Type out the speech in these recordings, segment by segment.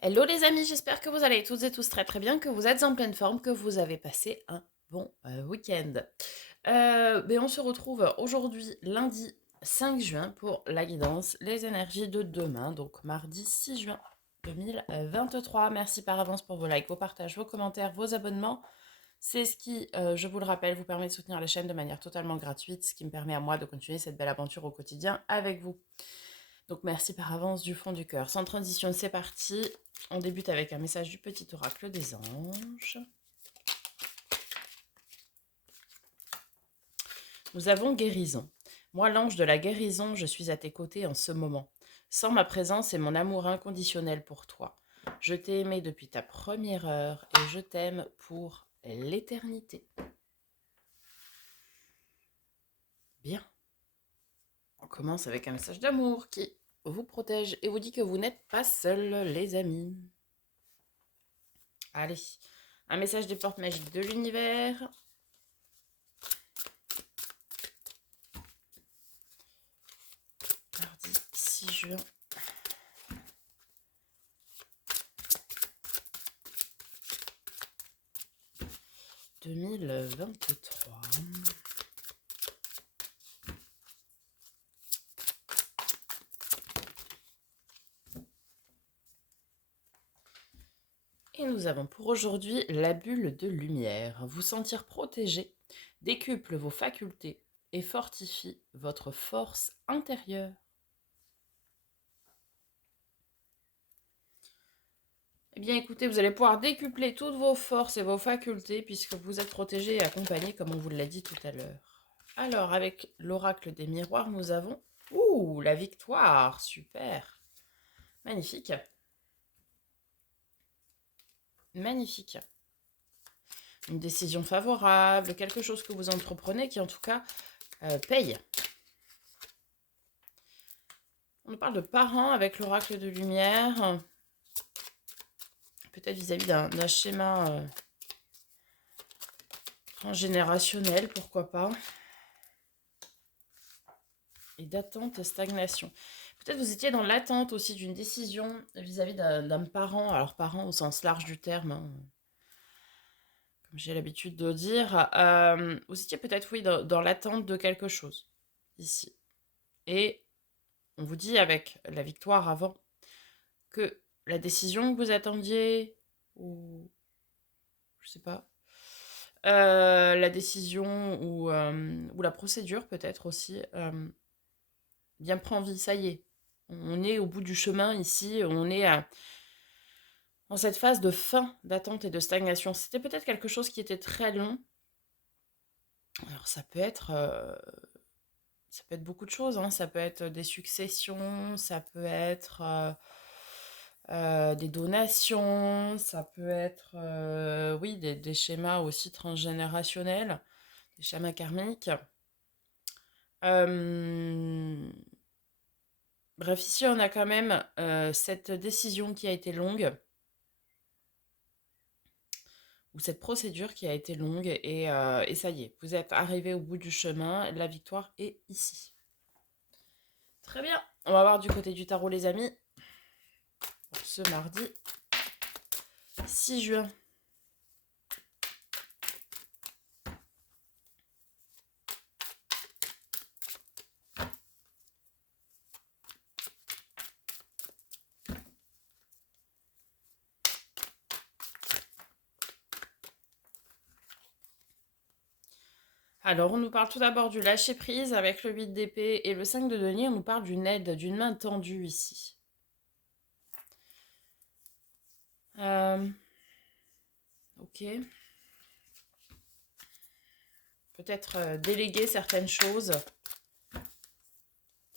Hello les amis, j'espère que vous allez toutes et tous très très bien, que vous êtes en pleine forme, que vous avez passé un bon week-end. On se retrouve aujourd'hui, lundi 5 juin, pour la guidance, les énergies de demain, donc mardi 6 juin 2023. Merci par avance pour vos likes, vos partages, vos commentaires, vos abonnements. C'est ce qui, je vous le rappelle, vous permet de soutenir les chaînes de manière totalement gratuite, ce qui me permet à moi de continuer cette belle aventure au quotidien avec vous. Donc merci par avance du fond du cœur. Sans transition, c'est parti. On débute avec un message du petit oracle des anges. Nous avons guérison. Moi, l'ange de la guérison, je suis à tes côtés en ce moment. Sans ma présence et mon amour inconditionnel pour toi. Je t'ai aimé depuis ta première heure et je t'aime pour l'éternité. Bien. On commence avec un message d'amour qui vous protège et vous dit que vous n'êtes pas seuls, les amis. Allez, un message des portes magiques de l'univers. Mardi 6 juin. « 2023. Et nous avons pour aujourd'hui la bulle de lumière. Vous sentir protégé décuple vos facultés et fortifie votre force intérieure. Eh bien écoutez, vous allez pouvoir décupler toutes vos forces et vos facultés puisque vous êtes protégé et accompagné comme on vous l'a dit tout à l'heure. Alors avec l'oracle des miroirs, nous avons... Ouh, la victoire, super. Magnifique. Magnifique. Une décision favorable, quelque chose que vous entreprenez qui en tout cas paye. On parle de parents avec l'oracle de lumière, peut-être vis-à-vis d'un schéma transgénérationnel, pourquoi pas, et d'attente, stagnation. Peut-être vous étiez dans l'attente aussi d'une décision vis-à-vis d'un parent, alors parent au sens large du terme, hein, comme j'ai l'habitude de dire. Vous étiez peut-être, oui, dans l'attente de quelque chose, ici. Et on vous dit avec la victoire avant que la décision que vous attendiez, ou je sais pas, la décision ou la procédure peut-être aussi, bien prend vie, ça y est. On est au bout du chemin ici, on est dans cette phase de fin d'attente et de stagnation. C'était peut-être quelque chose qui était très long. Alors ça peut être beaucoup de choses, hein. Ça peut être des successions, ça peut être des donations, ça peut être oui, des schémas aussi transgénérationnels, des schémas karmiques. Bref, ici on a quand même cette décision qui a été longue, ou cette procédure qui a été longue, et ça y est, vous êtes arrivé au bout du chemin, la victoire est ici. Très bien, on va voir du côté du tarot les amis, pour ce mardi 6 juin. Alors, on nous parle tout d'abord du lâcher-prise avec le 8 d'épée et le 5 de denier. On nous parle d'une aide, d'une main tendue ici. Ok. Peut-être déléguer certaines choses.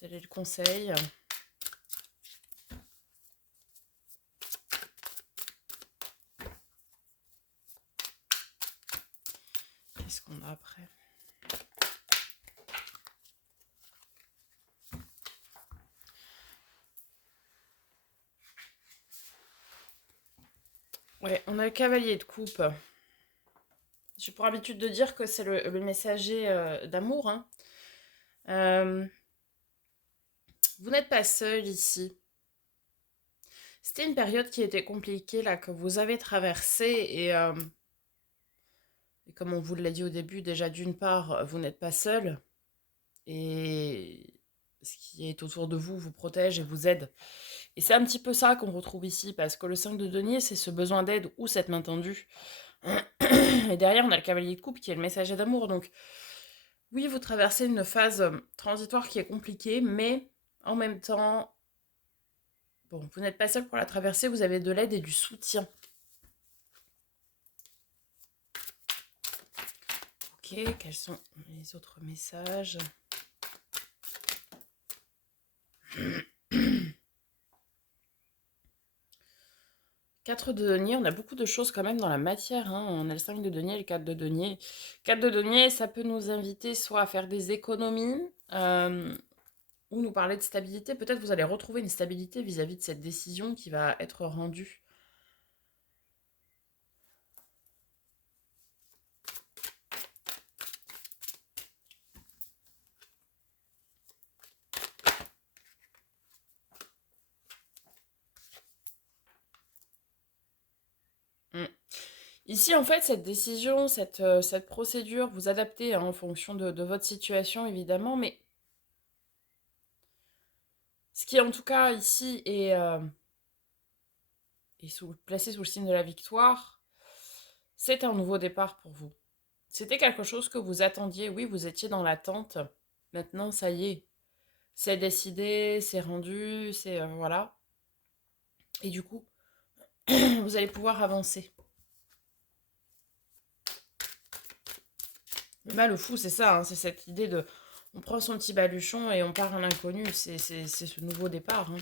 Tel est le conseil. Qu'est-ce qu'on a après? Ouais, on a le cavalier de coupe. J'ai pour habitude de dire que c'est le messager d'amour, hein. Vous n'êtes pas seul ici. C'était une période qui était compliquée, là, que vous avez traversée. Et comme on vous l'a dit au début, déjà, d'une part, vous n'êtes pas seul. Et ce qui est autour de vous vous protège et vous aide. Et c'est un petit peu ça qu'on retrouve ici, parce que le 5 de denier, c'est ce besoin d'aide ou cette main tendue. Et derrière, on a le cavalier de coupe qui est le messager d'amour. Donc, oui, vous traversez une phase transitoire qui est compliquée, mais en même temps, bon, vous n'êtes pas seul pour la traverser, vous avez de l'aide et du soutien. Ok, quels sont les autres messages? 4 de denier, on a beaucoup de choses quand même dans la matière, hein. On a le 5 de denier et le 4 de denier. 4 de denier, ça peut nous inviter soit à faire des économies, ou nous parler de stabilité. Peut-être vous allez retrouver une stabilité vis-à-vis de cette décision qui va être rendue. Mm. Ici, en fait, cette décision, cette procédure, vous adaptez hein, en fonction de votre situation, évidemment, mais ce qui, en tout cas, ici, est placé sous le signe de la victoire, c'est un nouveau départ pour vous. C'était quelque chose que vous attendiez, oui, vous étiez dans l'attente. Maintenant, ça y est, c'est décidé, c'est rendu, c'est... voilà. Et du coup, vous allez pouvoir avancer. Bah, le fou, c'est ça, hein, c'est cette idée de... On prend son petit baluchon et on part à l'inconnu, c'est ce nouveau départ. Hein.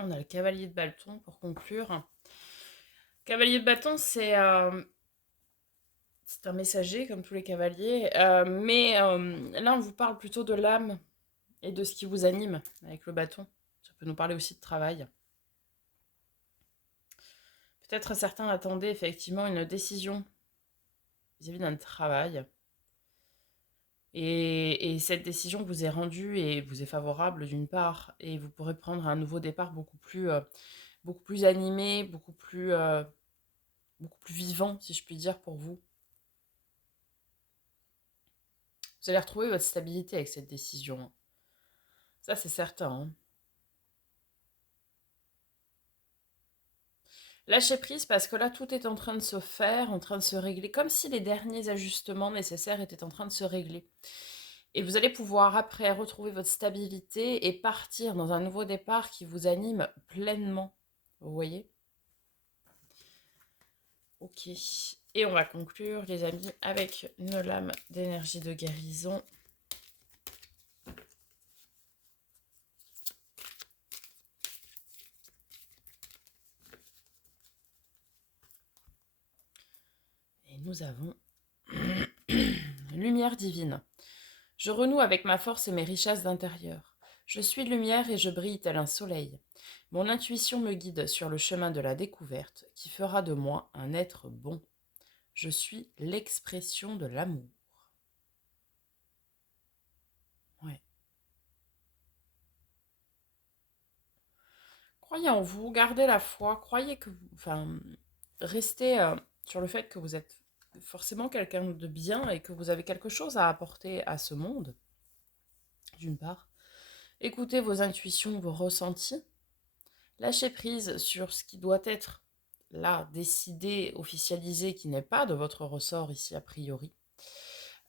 On a le cavalier de bâton pour conclure. Cavalier de bâton, c'est un messager comme tous les cavaliers, mais là on vous parle plutôt de l'âme et de ce qui vous anime avec le bâton. Ça peut nous parler aussi de travail. Peut-être certains attendaient effectivement une décision vis-à-vis d'un travail. Et cette décision vous est rendue et vous est favorable d'une part, et vous pourrez prendre un nouveau départ beaucoup plus animé, beaucoup plus vivant, si je puis dire, pour vous. Vous allez retrouver votre stabilité avec cette décision. Ça, c'est certain. Hein. Lâchez prise parce que là, tout est en train de se faire, en train de se régler, comme si les derniers ajustements nécessaires étaient en train de se régler. Et vous allez pouvoir après retrouver votre stabilité et partir dans un nouveau départ qui vous anime pleinement. Vous voyez? Ok. Et on va conclure, les amis, avec une lame d'énergie de guérison. Et nous avons lumière divine. Je renoue avec ma force et mes richesses d'intérieur. Je suis lumière et je brille tel un soleil. Mon intuition me guide sur le chemin de la découverte qui fera de moi un être bon. Je suis l'expression de l'amour. Ouais. Croyez en vous, gardez la foi, croyez que vous... Enfin, restez sur le fait que vous êtes forcément quelqu'un de bien et que vous avez quelque chose à apporter à ce monde, d'une part. Écoutez vos intuitions, vos ressentis. Lâchez prise sur ce qui doit être là, décidé, officialisé, qui n'est pas de votre ressort ici a priori.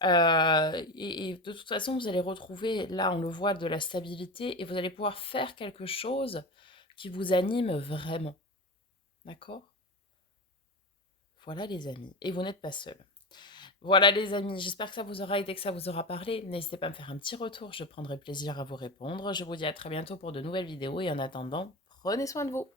Et de toute façon, vous allez retrouver, là, on le voit, de la stabilité et vous allez pouvoir faire quelque chose qui vous anime vraiment. D'accord? Voilà les amis. Et vous n'êtes pas seul. Voilà les amis, j'espère que ça vous aura aidé, que ça vous aura parlé. N'hésitez pas à me faire un petit retour, je prendrai plaisir à vous répondre. Je vous dis à très bientôt pour de nouvelles vidéos et en attendant, prenez soin de vous.